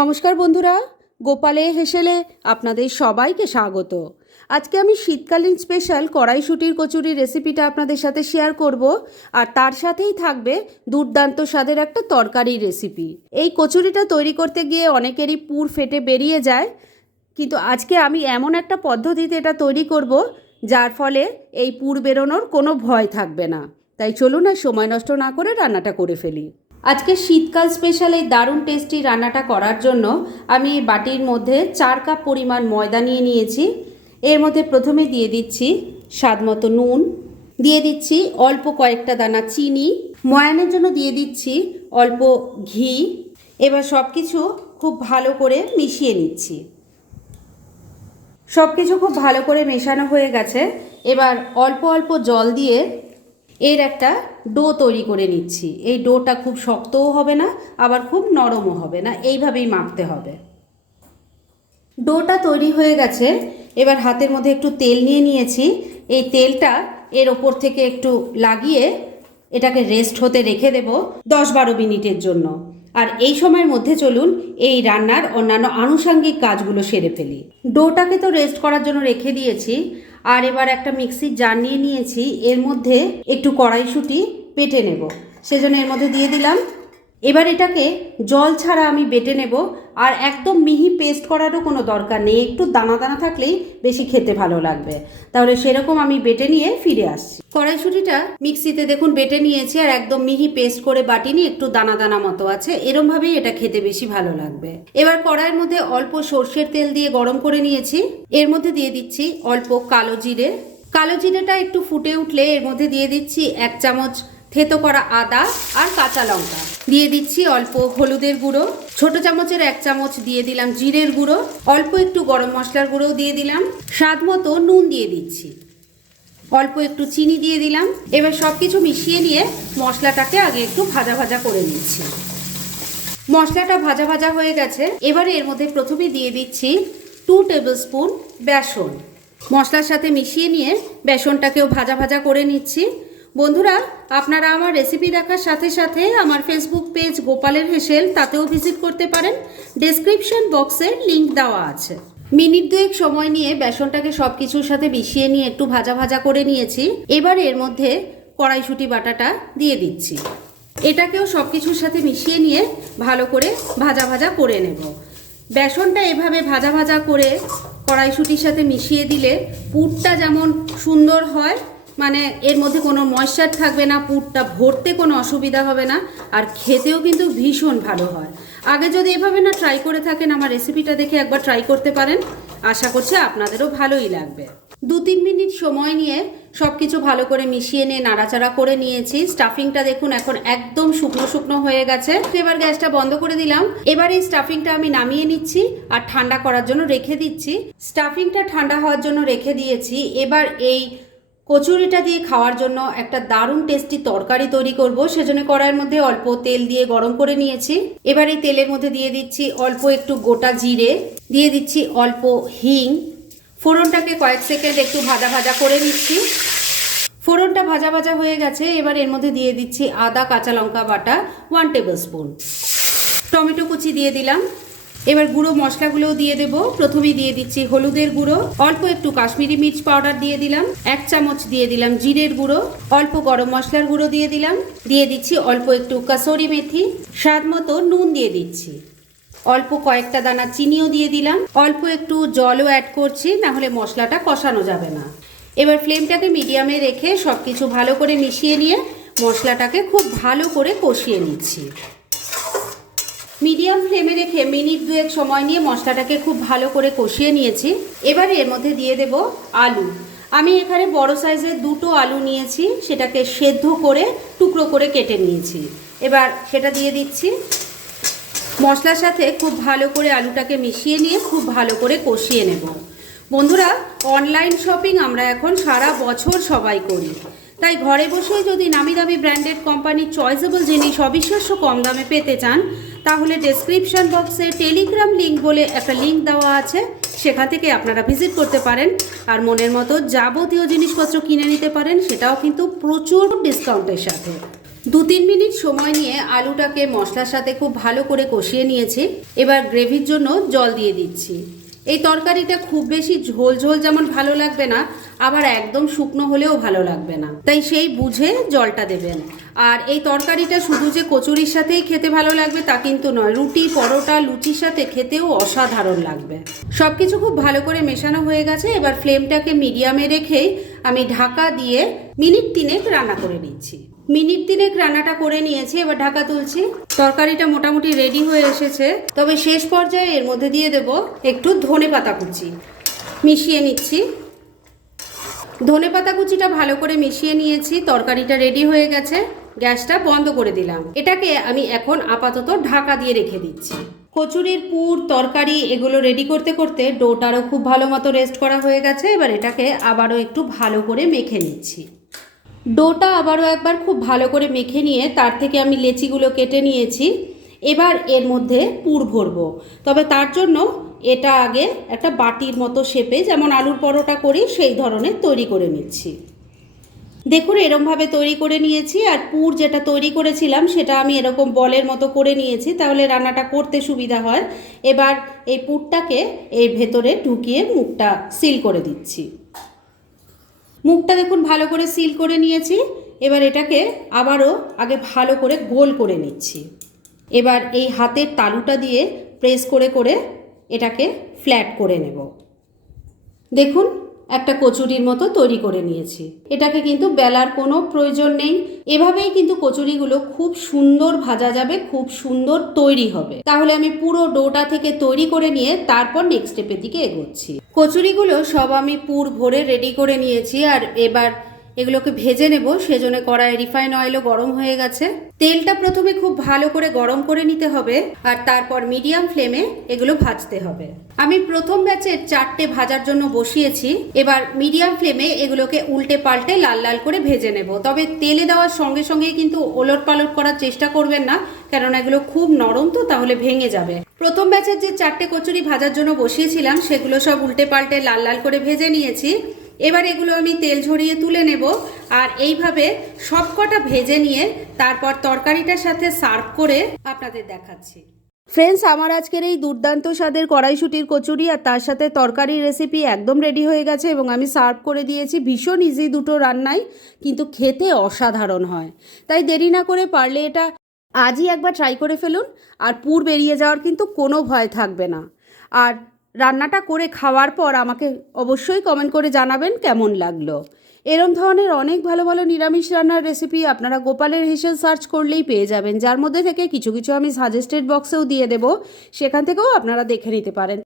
নমস্কার বন্ধুরা, গোপালে হেসেলে আপনাদের সবাইকে স্বাগত। আজকে আমি শীতকালীন স্পেশাল কড়াইশুঁটির কচুরির রেসিপিটা আপনাদের সাথে শেয়ার করব, আর তার সাথেই থাকবে দুর্দান্ত স্বাদের একটা তরকারির রেসিপি। এই কচুরিটা তৈরি করতে গিয়ে অনেকেরই পুর ফেটে বেরিয়ে যায়, কিন্তু আজকে আমি এমন একটা পদ্ধতিতে এটা তৈরি করব যার ফলে এই পুর বেরোনোর কোনো ভয় থাকবে না। তাই চলুন আর সময় নষ্ট না করে রান্নাটা করে ফেলি। আজকে শীতকাল স্পেশাল এই দারুণ টেস্টি রান্নাটা করার জন্য আমি এই বাটির মধ্যে 4 কাপ পরিমাণ ময়দা নিয়ে নিয়েছি। এর মধ্যে প্রথমে দিয়ে দিচ্ছি স্বাদ মতো নুন, দিয়ে দিচ্ছি অল্প কয়েকটা দানা চিনি, ময়ানের জন্য দিয়ে দিচ্ছি অল্প ঘি। এবার সব কিছু খুব ভালো করে মিশিয়ে নিচ্ছি। সব কিছু খুব ভালো করে মেশানো হয়ে গেছে। এবার অল্প অল্প জল দিয়ে এর একটা ডো তৈরি করে নিচ্ছি। এই ডোটা খুব শক্তও হবে না, আবার খুব নরমও হবে না, এইভাবেই মাখতে হবে। ডোটা তৈরি হয়ে গেছে। এবার হাতের মধ্যে একটু তেল নিয়ে নিয়েছি। এই তেলটা এর ওপর থেকে একটু লাগিয়ে এটাকে রেস্ট হতে রেখে দেব 10-12 মিনিটের জন্য। আর এই সময়ের মধ্যে চলুন এই রান্নার অন্যান্য আনুষঙ্গিক কাজগুলো সেরে ফেলি। ডোটাকে তো রেস্ট করার জন্য রেখে দিয়েছি। আর এবার একটা মিক্সির জার নিয়ে নিয়েছি। এর মধ্যে একটু কড়াইশুঁটি বেটে নেব, সেজন্য এর মধ্যে দিয়ে দিলাম। এবার এটাকে জল ছাড়া আমি বেটে নেব। আর একদম মিহি পেস্ট করারও কোনো দরকার নেই, একটু দানা দানা থাকলেই বেশি খেতে ভালো লাগবে। তাহলে সেরকম আমি বেটে নিয়ে ফিরে আসছি। কড়াইশুঁটিটা মিক্সিতে দেখুন বেটে নিয়েছি, আর একদম মিহি পেস্ট করে বাটিনি, একটু দানা দানা মতো আছে। এরমভাবেই এটা খেতে বেশি ভালো লাগবে। এবার কড়াইয়ের মধ্যে অল্প সর্ষের তেল দিয়ে গরম করে নিয়েছি। এর মধ্যে দিয়ে দিচ্ছি অল্প কালো জিরে। কালো জিরেটা একটু ফুটে উঠলে এর মধ্যে দিয়ে দিচ্ছি 1 চামচ থেতো করা আদা আর কাঁচা লঙ্কা। দিয়ে দিচ্ছি অল্প হলুদের গুঁড়ো, ছোট চামচের 1 চামচ দিয়ে দিলাম জিরের গুঁড়ো, অল্প একটু গরম মশলার গুঁড়োও দিয়ে দিলাম, স্বাদ মতো নুন দিয়ে দিচ্ছি, অল্প একটু চিনি দিয়ে দিলাম। এবার সব কিছু মিশিয়ে নিয়ে মশলাটাকে আগে একটু ভাজা ভাজা করে নিচ্ছি। মশলাটা ভাজা ভাজা হয়ে গেছে। এবারে এর মধ্যে প্রথমে দিয়ে দিচ্ছি 2 টেবিল স্পুন বেসন। মশলার সাথে মিশিয়ে নিয়ে বেসনটাকেও ভাজা ভাজা করে নিচ্ছি। বন্ধুরা, আপনারা আমার রেসিপি দেখার সাথে সাথে আমার ফেসবুক পেজ গোপালের হেসেল, তাতেও ভিজিট করতে পারেন। ডেসক্রিপশন বক্সে লিংক দেওয়া আছে। মিনিট 2 সময় নিয়ে বেসনটাকে সব কিছুর সাথে মিশিয়ে নিয়ে একটু ভাজা ভাজা করে নিয়েছি। এবার এর মধ্যে কড়াইশুঁটি বাটাটা দিয়ে দিচ্ছি। এটাকেও সব কিছুর সাথে মিশিয়ে নিয়ে ভালো করে ভাজা ভাজা করে নেব। বেসনটা এভাবে ভাজা ভাজা করে কড়াইশুঁটির সাথে মিশিয়ে দিলে পুরটা যেমন সুন্দর হয়, মানে এর মধ্যে কোনো ময়েশ্চার থাকবে না, পুরটা ভরতে কোনো অসুবিধা হবে না, আর খেতেও কিন্তু ভীষণ ভালো হয়। আগে যদি এভাবে না ট্রাই করে থাকেন, আমার রেসিপিটা দেখে একবার ট্রাই করতে পারেন। আশা করছি আপনাদেরও ভালোই লাগবে। 2-3 মিনিট সময় নিয়ে সব কিছু ভালো করে মিশিয়ে নিয়ে নাড়াচাড়া করে নিয়েছি। স্টাফিংটা দেখুন এখন একদম শুকনো শুকনো হয়ে গেছে। এবার গ্যাসটা বন্ধ করে দিলাম। এবার এই স্টাফিংটা আমি নামিয়ে নিচ্ছি আর ঠান্ডা করার জন্য রেখে দিচ্ছি। স্টাফিংটা ঠান্ডা হওয়ার জন্য রেখে দিয়েছি। এবার এই কচুরিটা দিয়ে খাওয়ার জন্য একটা দারুণ টেস্টি তরকারি তৈরি করব। সেজন্য কড়াইয়ের মধ্যে অল্প তেল দিয়ে গরম করে নিয়েছি। এবার এই তেলের মধ্যে দিয়ে দিচ্ছি অল্প একটু গোটা জিরে, দিয়ে দিচ্ছি অল্প হিং। ফোড়নটাকে কয়েক সেকেন্ড একটু ভাজা ভাজা করে নিচ্ছি। ফোড়নটা ভাজা ভাজা হয়ে গেছে। এবার এর মধ্যে দিয়ে দিচ্ছি আদা কাঁচা লঙ্কা বাটা 1 টেবিল স্পুন, টমেটো কুচি দিয়ে দিলাম। এবার গুঁড়ো মশলাগুলোও দিয়ে দেব। প্রথমেই দিয়ে দিচ্ছি হলুদের গুঁড়ো, অল্প একটু কাশ্মীরি মির্চ পাউডার দিয়ে দিলাম, 1 চামচ দিয়ে দিলাম জিরের গুঁড়ো, অল্প গরম মশলার গুঁড়ো দিয়ে দিলাম, দিয়ে দিচ্ছি অল্প একটু কাসুরি মেথি, স্বাদ মতো নুন দিয়ে দিচ্ছি, অল্প কয়েকটা দানা চিনিও দিয়ে দিলাম, অল্প একটু জলও অ্যাড করছি, না হলে মশলাটা কষানো যাবে না। এবার ফ্লেমটাকে মিডিয়ামে রেখে সব কিছু ভালো করে মিশিয়ে নিয়ে মশলাটাকে খুব ভালো করে কষিয়ে নিচ্ছি। মিডিয়াম ফ্লেমে রেখে মিনিট 2 সময় নিয়ে মশলাটাকে খুব ভালো করে কষিয়ে নিয়েছি। এবারে এর মধ্যে দিয়ে দেব আলু। আমি এখানে বড় সাইজের 2টো আলু নিয়েছি, সেটাকে সেদ্ধ করে টুকরো করে কেটে নিয়েছি। এবার সেটা দিয়ে দিচ্ছি। মশলার সাথে খুব ভালো করে আলুটাকে মিশিয়ে নিয়ে খুব ভালো করে কষিয়ে নেব। বন্ধুরা, অনলাইন শপিং আমরা এখন সারা বছর সবাই করি, তাই ঘরে বসেই যদি নামি দামি ব্র্যান্ডেড কোম্পানির চয়েসেবল জিনিস অবিশ্বাস্য কম দামে পেতে চান, তাহলে ডেসক্রিপশন বক্সে টেলিগ্রাম লিঙ্ক বলে একটা লিঙ্ক দেওয়া আছে, সেখান থেকে আপনারা ভিজিট করতে পারেন আর মনের মতো যাবতীয় জিনিসপত্র কিনে নিতে পারেন, সেটাও কিন্তু প্রচুর ডিসকাউন্টের সাথে। 2-3 মিনিট সময় নিয়ে আলুটাকে মশলার সাথে খুব ভালো করে কষিয়ে নিয়েছি। এবার গ্রেভির জন্য জল দিয়ে দিচ্ছি। এই তরকারিটা খুব বেশি ঝোল ঝোল যেমন ভালো লাগবে না, আবার একদম শুকনো হলেও ভালো লাগবে না, তাই সেই বুঝে জলটা দেবেন। আর এই তরকারিটা শুধু যে কচুরির সাথেই খেতে ভালো লাগবে তা কিন্তু নয়, রুটি, পরোটা, লুচির সাথে খেতেও অসাধারণ লাগবে। সব কিছু খুব ভালো করে মেশানো হয়ে গেছে। এবার ফ্লেমটাকে মিডিয়ামে রেখেই আমি ঢাকা দিয়ে মিনিট 3 রান্না করে নিচ্ছি। মিনিট 3 রান্নাটা করে নিয়েছি, এবার ঢাকা তুলছি। তরকারিটা মোটামুটি রেডি হয়ে এসেছে, তবে শেষ পর্যায়ে এর মধ্যে দিয়ে দেব একটু ধনেপাতা কুচি। মিশিয়ে নিচ্ছি। ধনেপাতা কুচিটা ভালো করে মিশিয়ে নিয়েছি, তরকারিটা রেডি হয়ে গেছে। গ্যাসটা বন্ধ করে দিলাম। এটাকে আমি এখন আপাতত ঢাকা দিয়ে রেখে দিচ্ছি। কচুরির পুর, তরকারি এগুলো রেডি করতে করতে ডোটারও খুব ভালো মতো রেস্ট করা হয়ে গেছে। এবার এটাকে আবারও একটু ভালো করে মেখে নিচ্ছি। ডোটা আবারও একবার খুব ভালো করে মেখে নিয়ে তার থেকে আমি লেচিগুলো কেটে নিয়েছি। এবার এর মধ্যে পুর ভরবো, তবে তার জন্য এটা আগে একটা বাটির মতো শেপে, যেমন আলুর পরোটা করি সেই ধরনের তৈরি করে নিচ্ছি। দেখুন এরমভাবে তৈরি করে নিয়েছি। আর পুর যেটা তৈরি করেছিলাম সেটা আমি এরকম বলের মতো করে নিয়েছি, তাহলে রান্নাটা করতে সুবিধা হয়। এবার এই পুরটাকে এর ভেতরে ঢুকিয়ে মুখটা সিল করে দিচ্ছি। মুখটা দেখুন ভালো করে সিল করে নিয়েছি। এবার এটাকে আবারও আগে ভালো করে গোল করে নিচ্ছি। এবার এই হাতের তালুটা দিয়ে প্রেস করে করে এটাকে ফ্ল্যাট করে নেব। দেখুন একটা কচুরির মতো তৈরি করে নিয়েছি। এটাকে কিন্তু বেলার কোনো প্রয়োজন নেই, এভাবেই কিন্তু কচুরিগুলো খুব সুন্দর ভাজা যাবে, খুব সুন্দর তৈরি হবে। তাহলে আমি পুরো ডোটা থেকে তৈরি করে নিয়ে তারপর নেক্সট স্টেপের দিকে এগোচ্ছি। কচুরিগুলো সব আমি পুর ভরে রেডি করে নিয়েছি। আর এবার এগুলোকে ভেজে নেব, সেজন্য কড়াইয়ে রিফাইন অয়েলও গরম হয়ে গেছে। তেলটা প্রথমে খুব ভালো করে গরম করে নিতে হবে, আর তারপর মিডিয়াম ফ্লেমে এগুলো ভাজতে হবে। আমি প্রথম ব্যাচের 4টে ভাজার জন্য বসিয়েছি। এবার মিডিয়াম ফ্লেমে এগুলোকে উল্টে পাল্টে লাল লাল করে ভেজে নেব। তবে তেলে দেওয়ার সঙ্গে সঙ্গেই কিন্তু ওলট পালট করার চেষ্টা করবেন না, কেননা এগুলো খুব নরম তো, তাহলে ভেঙে যাবে। প্রথম ব্যাচের যে 4টে কচুরি ভাজার জন্য বসিয়েছিলাম সেগুলো সব উল্টে পাল্টে লাল লাল করে ভেজে নিয়েছি। এবার এগুলো আমি তেল ঝরিয়ে তুলে নেব। আর এইভাবে সবকটা ভেজে নিয়ে তারপর তরকারিটার সাথে সার্ভ করে আপনাদের দেখাচ্ছি। ফ্রেন্ডস, আমার আজকের এই দুর্দান্ত স্বাদের কড়াইশুঁটির কচুরি আর তার সাথে তরকারির রেসিপি একদম রেডি হয়ে গেছে এবং আমি সার্ভ করে দিয়েছি। ভীষণ ইজি দুটো রান্নাই, কিন্তু খেতে অসাধারণ হয়। তাই দেরি না করে পারলে এটা আজই একবার ট্রাই করে ফেলুন, আর পুর বেরিয়ে যাওয়ার কিন্তু কোনো ভয় থাকবে না। আর রান্নাটা করে খাওয়ার পর আমাকে অবশ্যই কমেন্ট করে জানাবেন কেমন লাগলো। এরম ধরনের অনেক ভালো ভালো নিরামিষ রান্নার রেসিপি আপনারা গোপালের হেসেল সার্চ করলেই পেয়ে যাবেন, যার মধ্যে থেকে কিছু কিছু আমি সাজেস্টেড বক্সেও দিয়ে দেব, সেখান থেকেও আপনারা দেখে নিতে পারেন।